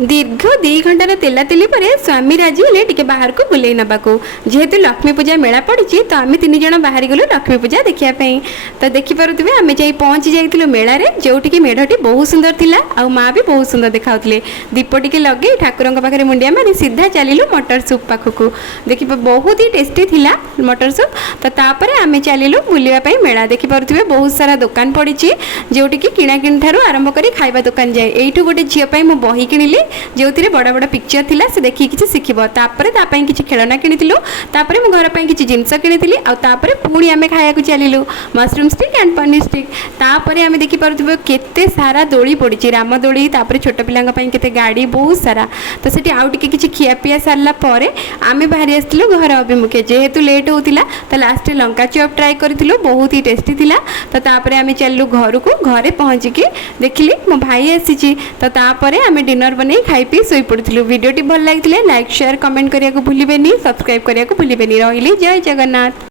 दीर्घ 2 घंटार तेलातेली पर स्वामी राजी हेले टिके बाहर को बुले नबाकू जेहेतु लक्ष्मी पूजा मेला पड़ी तो आम 3 जन बाहरी गलु लक्ष्मी पूजा देखापी। तो देखिपे आम जा पहुँची जाइलु मेलार जोटिकी मेढ़टी बहुत सुंदर थिला आ माँ भी बहुत सुंदर देखाउथिले। दीप टिके लगे ठाकुर पाखे मुंडिया मारी सीधा चलिलु मटर सूप पाखक देखिए बहुत ही टेस्टी थिला मटर सूप। तो तापर आम चलिलु बुलापी मेला देखिपे बहुत सारा दुकान पड़ी जोटिकी किणाकिणी ठार आरंभ कर खाଇବା दुकान जाए। यू गोटे झील मु बही किणिली जो बड़ बड़ पिक्चर थिला से देखिए किसी शिखब तापर किसी खेलना किणिलु तापर मो घर पर किसी जिनस किणी आउे पुणी आम खाया चलिलु mushroom stick and paneer stick. तापर आम देखिपे केते सारा दोली पड़ी राम दोली तापर छोट पिला केते गाड़ी बहुत सारा। तो से आउ किसी खियापिया सारा पर आम बाहरी आसलु घर अभिमुखे जेहेतु लेट होता तो लास्ट लंका चॉप ट्राए करूँ बहुत ही टेस्टी थिला। तो तापर आम चलू घर को घरे पहुँचिकी देखिली मो भाई आसी तो तापर आम डिनर बन खाई पी शोई पड़ू। वीडियोटी भल लगी लाइक शेयर कमेंट करने को भूलें सब्सक्राइब करने को भूलें। रही जय जगन्नाथ।